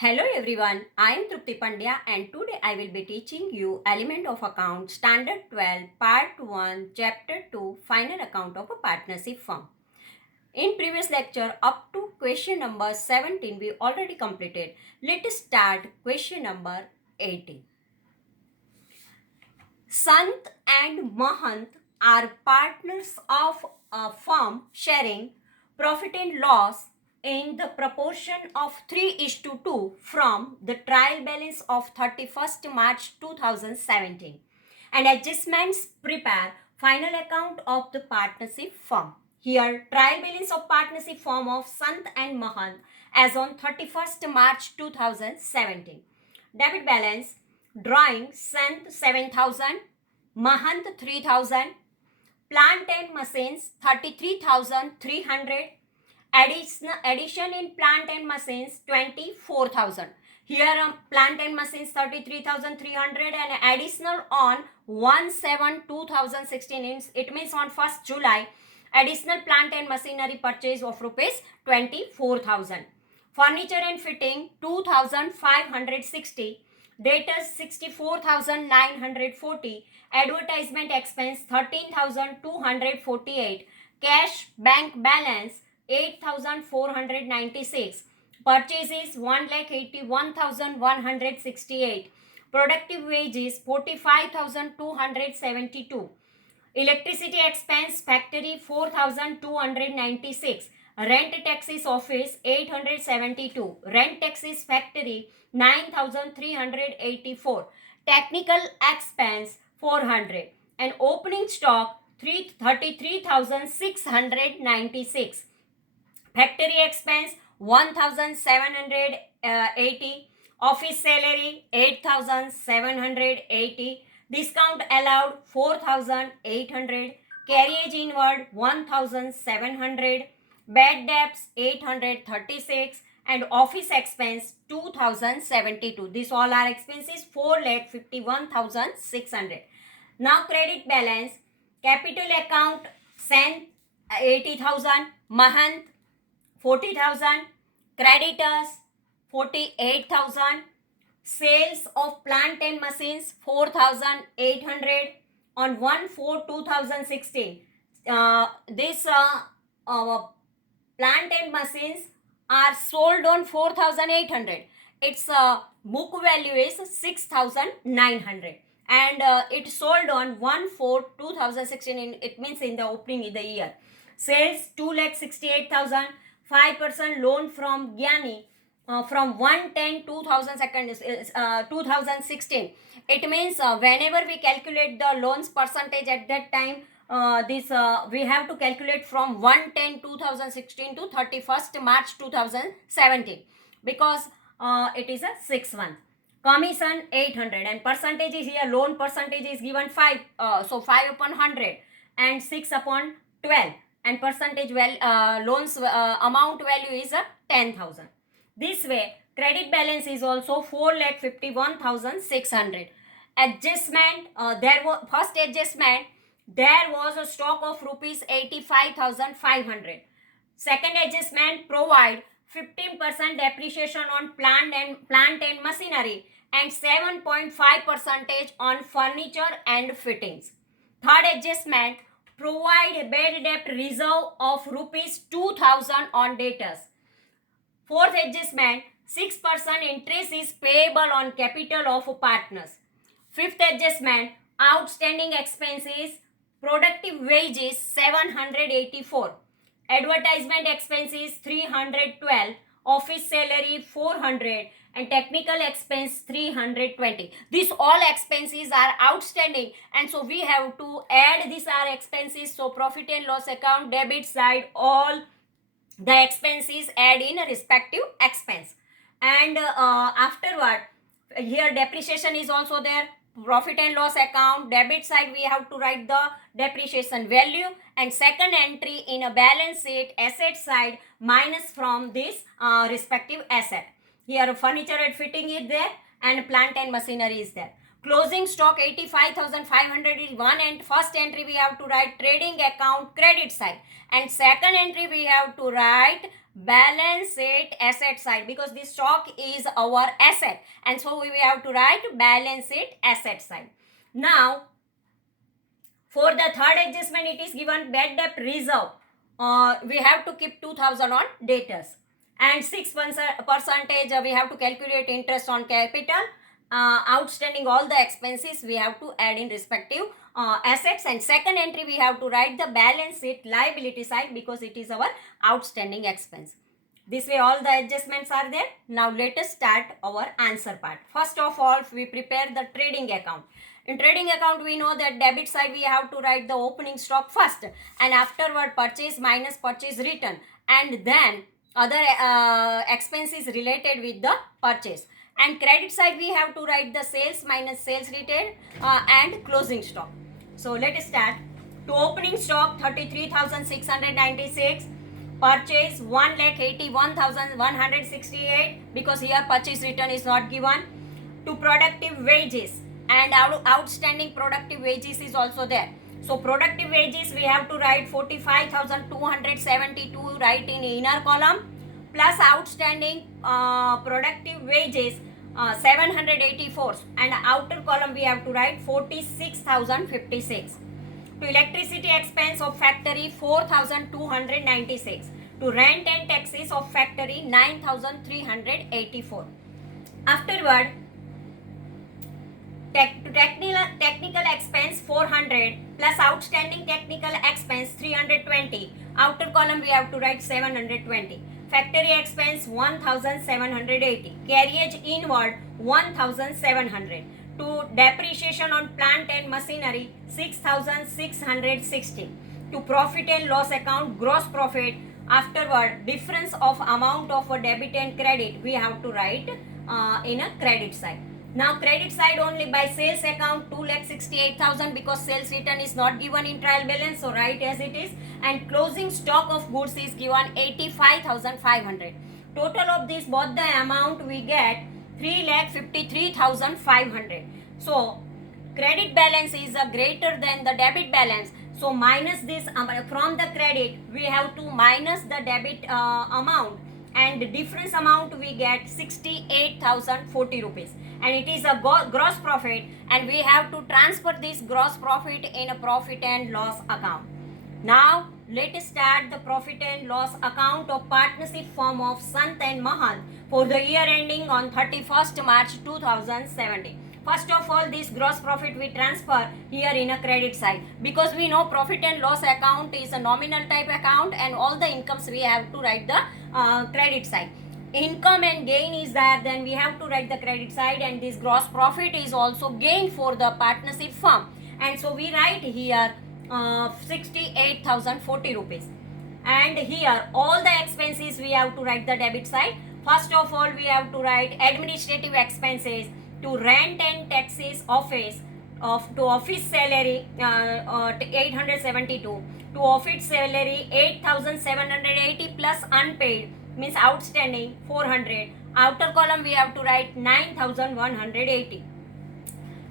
Hello everyone, I am Trupti Pandya and today I will be teaching you Element of Account Standard 12 Part 1 Chapter 2 Final Account of a Partnership Firm. In previous lecture up to question number 17 we already completed. Let us start question number 18. Sant and Mahant are partners of a firm sharing profit and loss in the proportion of 3:2 from the trial balance of 31st March 2017 and adjustments prepare final account of the partnership firm. Here trial balance of partnership firm of Sant and Mahant as on 31st March 2017. Debit balance drawing Sant 7,000, Mahant 3,000, plant and machines 33,300, addition in plant and machines 24,000. Here plant and machines 33,300 and additional on 1/7/2016, it means on 1st July, additional plant and machinery purchase of rupees 24,000. Furniture and fitting 2,560, debtors 64,940, advertisement expense 13,248, cash bank balance 8,496, purchases 1,81,168, productive wages 45,272, electricity expense factory 4,296, rent taxes office 872, rent taxes factory 9,384, technical expense 400, and opening stock 33,696, factory expense 1,780, office salary 8,780, discount allowed 4,800, carriage inward 1,700, bad debts 836, and office expense 2,072. These all are expenses 4,51,600. Now credit balance, capital account Sant 80,000, Mahant 40,000, creditors 48,000, sales of plant and machines 4,800 on 1/4/2016. This plant and machines are sold on 4,800. Its book value is 6,900 and it sold on 1/4/2016. It means in the opening in the year. Sales 2,68,000, 5% loan from Gyani from 1/10/2016. It means whenever we calculate the loans percentage at that time, we have to calculate from 1/10/2016 to 31st March 2017 because it is a 6 month. Commission 800 and percentage is here, loan percentage is given 5, so 5 upon 100 and 6 upon 12 and percentage loans amount value is 10,000. This way credit balance is also 4,51,600. Adjustment, there was first adjustment, there was a stock of rupees 85,500. Second adjustment, provide 15% depreciation on plant and machinery and 7.5% on furniture and fittings. Third adjustment, provide bad debt reserve of rupees 2,000 on debtors. Fourth adjustment, 6% interest is payable on capital of partners. Fifth adjustment, outstanding expenses, productive wages 784, advertisement expenses 312, office salary 400 and technical expense 320. These all expenses are outstanding and so we have to add these are expenses. So profit and loss account debit side, all the expenses add in a respective expense, and afterward here depreciation is also there. Profit and loss account debit side we have to write the depreciation value and second entry in a balance sheet asset side minus from this respective asset. Here furniture and fitting is there and plant and machinery is there. Closing stock 85,500 is one, and first entry we have to write trading account credit side, and second entry we have to write balance sheet asset side, because this stock is our asset, and so we have to write balance sheet asset side. Now for the third adjustment, it is given bad debt reserve. We have to keep 2,000 on debtors, and 6% we have to calculate interest on capital. Outstanding all the expenses we have to add in respective assets, and second entry we have to write the balance sheet liability side, because it is our outstanding expense. This way all the adjustments are there. Now let us start our answer part. First of all, we prepare the trading account. In trading account, we know that debit side we have to write the opening stock first, and afterward purchase minus purchase return, and then other expenses related with the purchase. And credit side we have to write the sales minus sales return and closing stock. So let us start. To opening stock 33,696, purchase 1,81,168, because here purchase return is not given. To productive wages, and our outstanding productive wages is also there. So productive wages we have to write 45,272, write in inner column, plus outstanding productive wages 784, and outer column we have to write 46,056. To electricity expense of factory 4,296. To rent and taxes of factory 9,384. Afterward, technical expense 400 plus outstanding technical expense 320. Outer column we have to write 720. Factory expense 1,780. Carriage inward 1,700. To depreciation on plant and machinery 6,660. To profit and loss account gross profit, afterward difference of amount of a debit and credit we have to write in a credit side. Now credit side only by sales account 2,68,000, because sales return is not given in trial balance, so write as it is. And closing stock of goods is given 85,500. Total of this both the amount we get 3,53,500. So credit balance is greater than the debit balance. So minus this from the credit we have to minus the debit amount, and the difference amount we get 68,040 rupees, and it is a gross profit, and we have to transfer this gross profit in a profit and loss account. Now let us start the profit and loss account of partnership firm of Sant and Mahant for the year ending on 31st March 2017. First of all, this gross profit we transfer here in a credit side, because we know profit and loss account is a nominal type account, and all the incomes we have to write the credit side. Income and gain is there, then we have to write the credit side, and this gross profit is also gain for the partnership firm, and so we write here 68,040 rupees. And here all the expenses we have to write the debit side. First of all, we have to write administrative expenses. To rent and taxes office, to office salary 872, to office salary 8,780 plus unpaid, means outstanding 400. Outer column we have to write 9,180.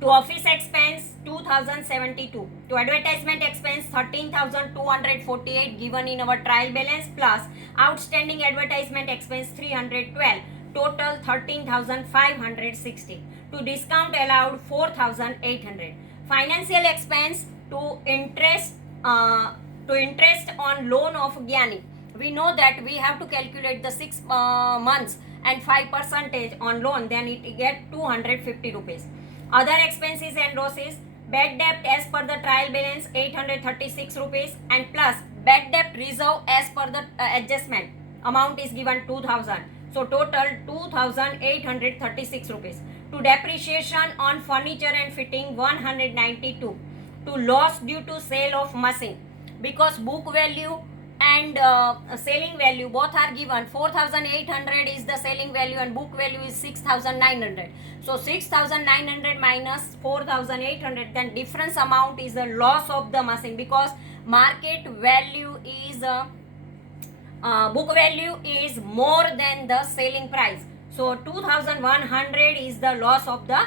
To office expense 2,072. To advertisement expense 13,248 given in our trial balance, plus outstanding advertisement expense 312. Total 13,560. To discount allowed 4,800. Financial expense to interest on loan of Gyani. We know that we have to calculate the 6 months and 5% on loan, then it get 250 rupees. Other expenses and losses, bad debt as per the trial balance 836 rupees, and plus bad debt reserve as per the adjustment amount is given 2,000. So total 2,836 rupees. To depreciation on furniture and fitting 192. To loss due to sale of machine, because book value and selling value both are given. 4,800 is the selling value and book value is 6,900. So 6,900 minus 4,800, then difference amount is the loss of the machine, because market value is book value is more than the selling price. So 2,100 is the loss of the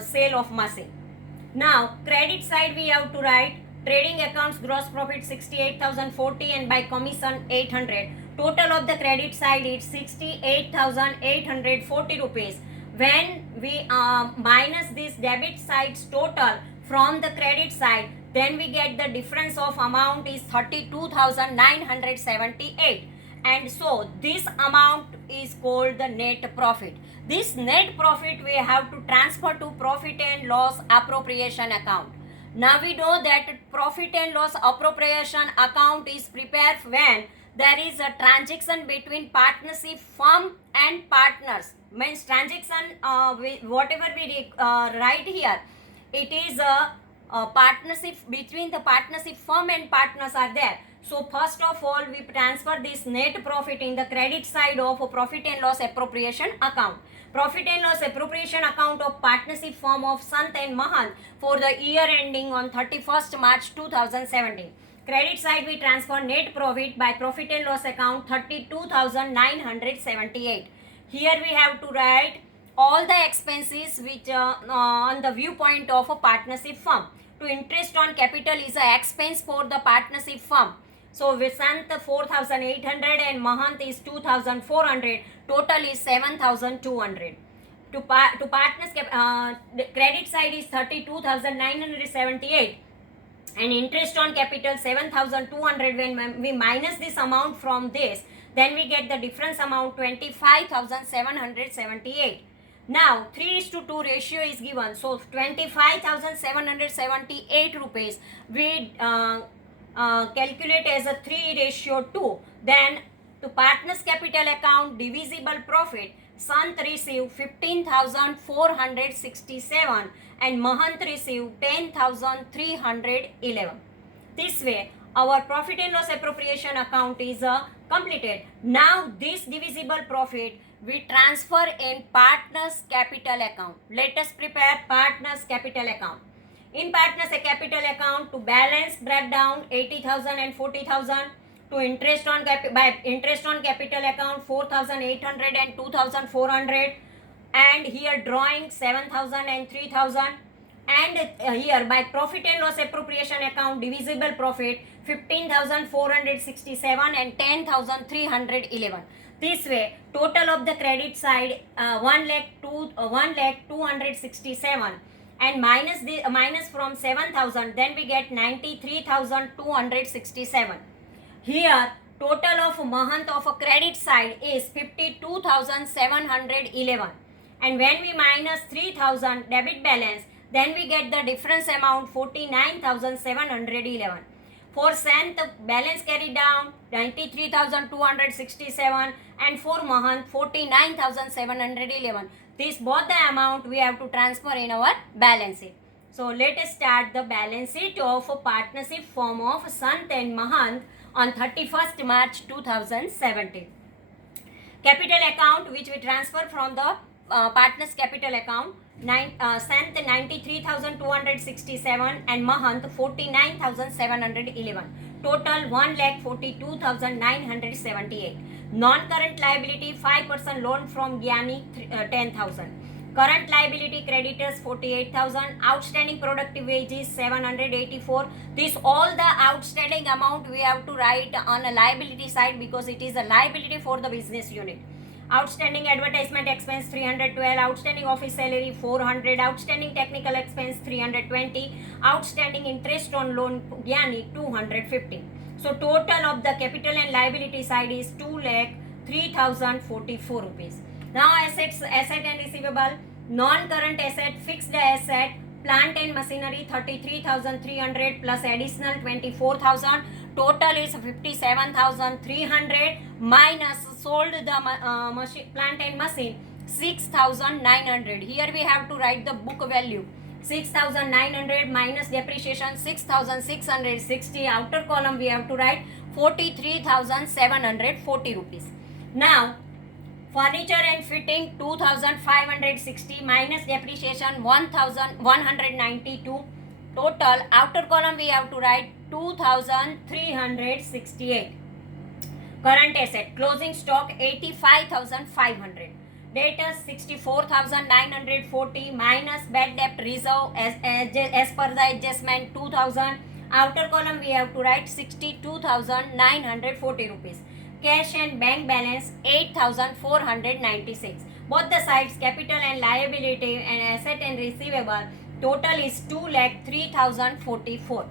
sale of machine. Now credit side we have to write trading accounts gross profit 68,040 and by commission 800. Total of the credit side is 68,840 rupees. When we minus this debit side's total from the credit side, then we get the difference of amount is 32,978, and so this amount is called the net profit. This net profit we have to transfer to profit and loss appropriation account. Now we know that profit and loss appropriation account is prepared when there is a transaction between partnership firm and partners. Means transaction, whatever we write here, it is a partnership between the partnership firm and partners are there. So first of all, we transfer this net profit in the credit side of a profit and loss appropriation account. Profit and loss appropriation account of partnership firm of Sant and Mahant for the year ending on 31st March 2017. Credit side we transfer net profit by profit and loss account 32,978. Here we have to write all the expenses which on the viewpoint of a partnership firm. To interest on capital is a expense for the partnership firm. So Sant 4,800 and Mahant is 2,400. Total is 7,200. To partners the credit side is 32,978 and interest on capital 7,200. When we minus this amount from this, then we get the difference amount 25,778. Now 3:2 ratio is given, so 25,778 rupees we calculate as a 3:2. Then to partners capital account divisible profit, Sant received 15,467 and Mahant received 10,311. This way our profit and loss appropriation account is completed. Now this divisible profit we transfer in partners capital account. Let us prepare partners capital account. In partners capital account, to balance breakdown 80,000 and 40,000. To interest on interest on capital account 4,800 and 2,400, and here drawing 7,000 and 3,000, and here by profit and loss appropriation account divisible profit 15,467 and 10,311. This way total of the credit side 1,267 and minus from 7,000, then we get 93,267. Here total of Mahant of a credit side is 52,711, and when we minus 3,000 debit balance, then we get the difference amount 49,711. For Sant balance carried down 93,267 and for Mahant 49,711. This both the amount we have to transfer in our balance sheet. So let us start the balance sheet of a partnership firm of Sant and Mahant on 31st March 2017. Capital account which we transfer from the partners capital account, Sant 93,267 and Mahant 49,711. Total 1,42,978. Non-current liability 5% loan from Gyani 10,000. Current liability creditors 48,000. Outstanding productive wages 784. This all the outstanding amount we have to write on a liability side because it is a liability for the business unit. Outstanding advertisement expense 312. Outstanding office salary 400. Outstanding technical expense 320. Outstanding interest on loan Gyani 250. So total of the capital and liability side is 2,03,044 rupees. Now assets, asset and receivable. Non-current asset, fixed asset, plant and machinery 33,300 plus additional 24,000. Total is 57,300 minus sold the plant and machine 6,900. Here we have to write the book value 6,900 minus depreciation 6,660. Outer column we have to write 43,740 rupees. Now furniture and fitting 2,560 minus depreciation 1,192. Total outer column we have to write 2,368. Current asset closing stock 85,500. Debtors 64,940 minus bad debt reserve as per the adjustment 2,000. Outer column we have to write 62,940 rupees. Cash and bank balance 8,496. Both the sides, capital and liability and asset and receivable, total is 2,03,044.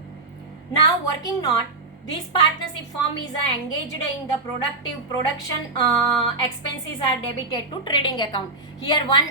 Now working note, this partnership firm is engaged in the production expenses are debited to trading account. Here one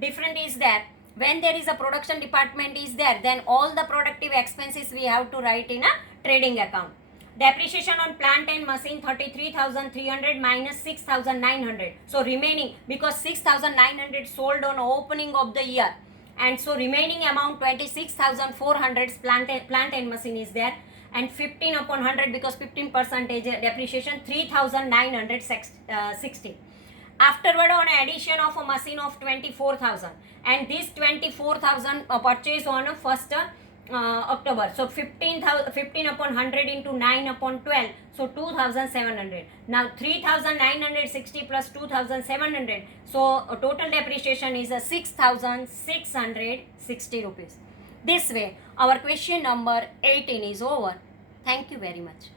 different is that when there is a production department is there, then all the productive expenses we have to write in a trading account. Depreciation on plant and machine 33,300 minus 6,900. So remaining, because 6,900 sold on opening of the year, and so remaining amount 26,400 plant and machine is there, and 15 upon 100 because 15% depreciation 3,960. Afterward, on addition of a machine of 24,000, and this 24,000 purchase on 1st October. So 15 upon 100 into 9 upon 12, so 2,700. Now 3,960 plus 2,700, so total depreciation is 6,660 rupees. This way our question number 18 is over. Thank you very much.